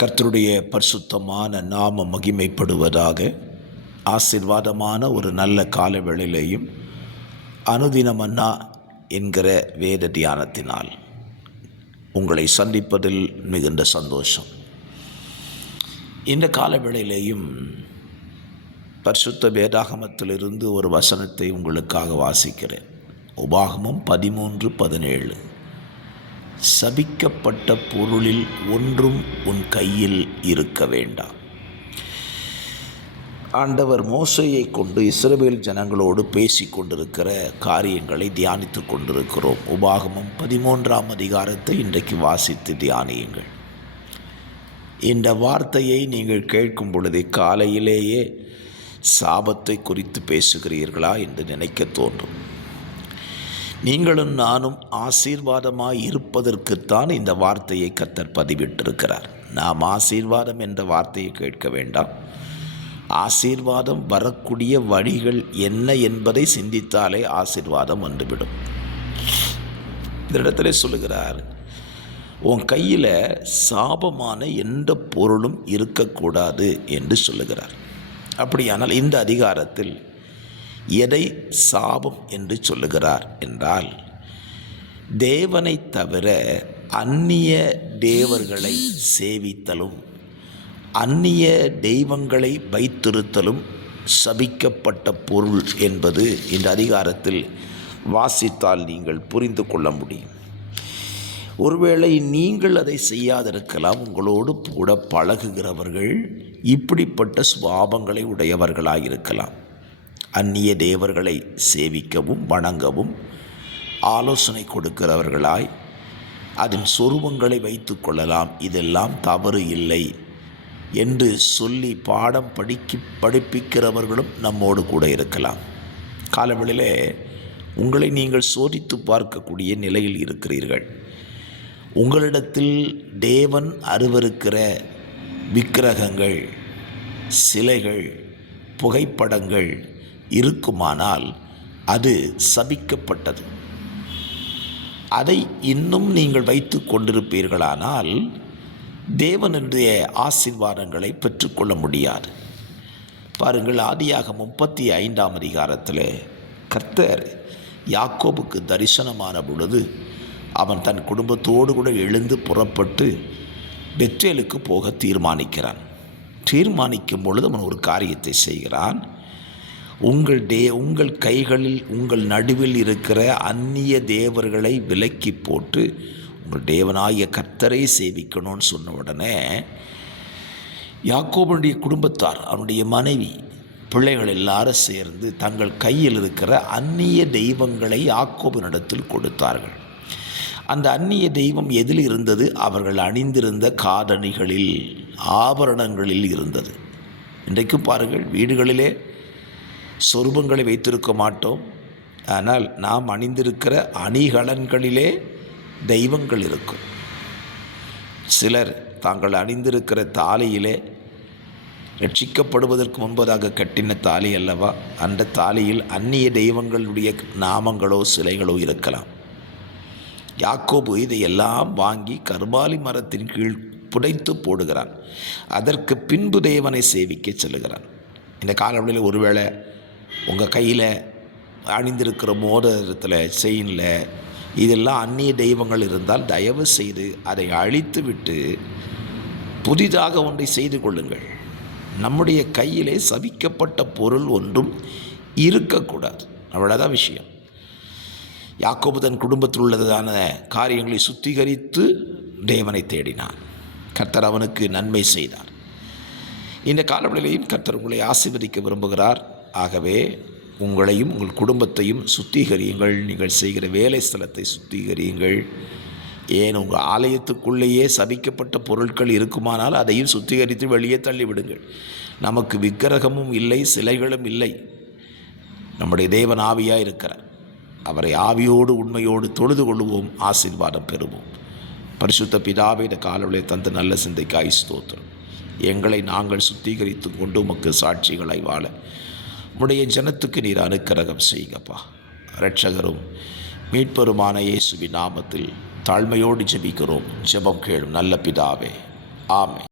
கர்த்தருடைய பரிசுத்தமான நாம மகிமைப்படுவதாக. ஆசீர்வாதமான ஒரு நல்ல கால வேளையிலேயும் அனுதினமன்னா என்கிற வேத தியானத்தினால் உங்களை சந்திப்பதில் மிகுந்த சந்தோஷம். இந்த கால வேளையிலேயும் பரிசுத்த வேதாகமத்திலிருந்து ஒரு வசனத்தை உங்களுக்காக வாசிக்கிறேன். உபாகமம் 13:17. சபிக்கப்பட்ட பொருளில் ஒன்றும் உன் கையில் இருக்க வேண்டாம். ஆண்டவர் மோசேயை கொண்டு இஸ்ரவேல் ஜனங்களோடு பேசி கொண்டிருக்கிற காரியங்களை தியானித்து கொண்டிருக்கிறோம். உபாகமம் 13ஆம் அதிகாரத்தை இன்றைக்கு வாசித்து தியானியுங்கள். இந்த வார்த்தையை நீங்கள் கேட்கும் பொழுதே காலையிலேயே சாபத்தை குறித்து பேசுகிறீர்களா என்று நினைக்க தோன்றும். நீங்களும் நானும் ஆசீர்வாதமாய் இருப்பதற்குத்தான் இந்த வார்த்தையை கர்த்தர் பதிவிட்டிருக்கிறார். நாம் ஆசீர்வாதம் என்ற வார்த்தையை கேட்க வேண்டாம். ஆசீர்வாதம் வரக்கூடிய வழிகள் என்ன என்பதை சிந்தித்தாலே ஆசீர்வாதம் வந்துவிடும். இந்த இடத்துல சொல்லுகிறார், உன் கையில் சாபமான எந்த பொருளும் இருக்கக்கூடாது என்று சொல்லுகிறார். அப்படியானால் இந்த அதிகாரத்தில் எதை சாபம் என்று சொல்லுகிறார் என்றால், தேவனை தவிர அந்நிய தேவர்களை சேவித்தலும் அந்நிய தெய்வங்களை வைத்திருத்தலும் சபிக்கப்பட்ட பொருள் என்பது இந்த அதிகாரத்தில் வாசித்தால் நீங்கள் புரிந்து கொள்ள முடியும். ஒருவேளை நீங்கள் அதை செய்யாதிருக்கலாம். உங்களோடு கூட பழகுகிறவர்கள் இப்படிப்பட்ட சுபாவங்களை உடையவர்களாயிருக்கலாம். அந்நிய தேவர்களை சேவிக்கவும் வணங்கவும் ஆலோசனை கொடுக்கிறவர்களாய் அதன் சொரூபங்களை வைத்து கொள்ளலாம். இதெல்லாம் தவறு இல்லை என்று சொல்லி பாடம் படிப்பிக்கிறவர்களும் நம்மோடு கூட இருக்கலாம். காலவெளியிலே உங்களை நீங்கள் சோதித்து பார்க்கக்கூடிய நிலையில் இருக்கிறீர்கள். உங்களிடத்தில் தேவன் அருவருக்கிற விக்கிரகங்கள், சிலைகள், புகைப்படங்கள் இருக்குமானால் அது சபிக்கப்பட்டது. அதை இன்னும் நீங்கள் வைத்து கொண்டிருப்பீர்களானால் தேவனுடைய ஆசீர்வாதங்களை பெற்றுக்கொள்ள முடியாது. பாருங்கள், ஆதியாகமம் 35ஆம் அதிகாரத்தில் கர்த்தர் யாக்கோபுக்கு தரிசனமான பொழுது அவன் தன் குடும்பத்தோடு கூட எழுந்து புறப்பட்டு பெத்தேலுக்கு போக தீர்மானிக்கும் பொழுது அவன் ஒரு காரியத்தை செய்கிறான். உங்கள் கைகளில் உங்கள் நடுவில் இருக்கிற அந்நிய தேவர்களை விலக்கி போட்டு உங்கள் தேவனாகிய கர்த்தரை சேவிக்கணும்னு சொன்ன உடனே யாக்கோபுடைய குடும்பத்தார், அவனுடைய மனைவி, பிள்ளைகள் எல்லாரும் சேர்ந்து தங்கள் கையில் இருக்கிற அந்நிய தெய்வங்களை யாக்கோபினிடத்தில் கொடுத்தார்கள். அந்த அந்நிய தெய்வம் எதில் இருந்தது? அவர்கள் அணிந்திருந்த காதணிகளில், ஆபரணங்களில் இருந்தது. இன்றைக்கும் பாருங்கள், வீடுகளிலே சொரூபங்களை வைத்திருக்க மாட்டோம். ஆனால் நாம் அணிந்திருக்கிற அணிகலன்களிலே தெய்வங்கள் இருக்கும். சிலர் தாங்கள் அணிந்திருக்கிற தாலியிலே, ரட்சிக்கப்படுவதற்கு முன்பதாக கட்டின தாலி அல்லவா, அந்த தாலியில் அந்நிய தெய்வங்களுடைய நாமங்களோ சிலைகளோ இருக்கலாம். யாக்கோபு இதையெல்லாம் வாங்கி கர்வாலி மரத்தின் கீழ் புடைத்து போடுகிறான். அதற்கு பின்பு தேவனை சேவிக்க செல்லுகிறான். இந்த காலவெளியில் ஒருவேளை உங்கள் கையில் அணிந்திருக்கிற மோதிரத்தில், செயினில் இதெல்லாம் அந்நிய தெய்வங்கள் இருந்தால் தயவு செய்து அதை அழித்து விட்டு புதிதாக ஒன்றை செய்து கொள்ளுங்கள். நம்முடைய கையிலே சபிக்கப்பட்ட பொருள் ஒன்றும் இருக்கக்கூடாது. அவ்வளோதான் விஷயம். யாக்கோபு தன் குடும்பத்தில் உள்ளதான காரியங்களை சுத்திகரித்து தேவனை தேடினான். கர்த்தர் அவனுக்கு நன்மை செய்தார். இந்த காலவெளியிலையும் கர்த்தர் உங்களை ஆசீர்வதிக்க விரும்புகிறார். ஆகவே உங்களையும் உங்கள் குடும்பத்தையும் சுத்திகரியுங்கள். நீங்கள் செய்கிற வேலை ஸ்தலத்தை சுத்திகரியுங்கள். ஏன் உங்கள் ஆலயத்துக்குள்ளேயே சபிக்கப்பட்ட பொருட்கள் இருக்குமானால் அதையும் சுத்திகரித்து வெளியே தள்ளிவிடுங்கள். நமக்கு விக்கிரகமும் இல்லை, சிலைகளும் இல்லை. நம்முடைய தேவன் ஆவியாக இருக்கிறார். அவரை ஆவியோடு உண்மையோடு தொழுது கொள்வோம், ஆசீர்வாதம் பெறுவோம். பரிசுத்த பிதாவே, இந்த காலவெளியை தந்த நல்ல சிந்தைக்காய் ஸ்தோத்திரம். எங்களை நாங்கள் சுத்திகரித்து கொண்டு உமக்கு சாட்சிகளை வாழ உம்முடைய ஜனத்துக்கு நீர் அனுக்கிரகம் செய்யுங்கப்பா. இரட்சகரும் மீட்பருமான இயேசுவின் நாமத்தில் தாழ்மையோடு ஜெபிக்கிறோம். ஜெபம் கேளும் நல்ல பிதாவே, ஆமென்.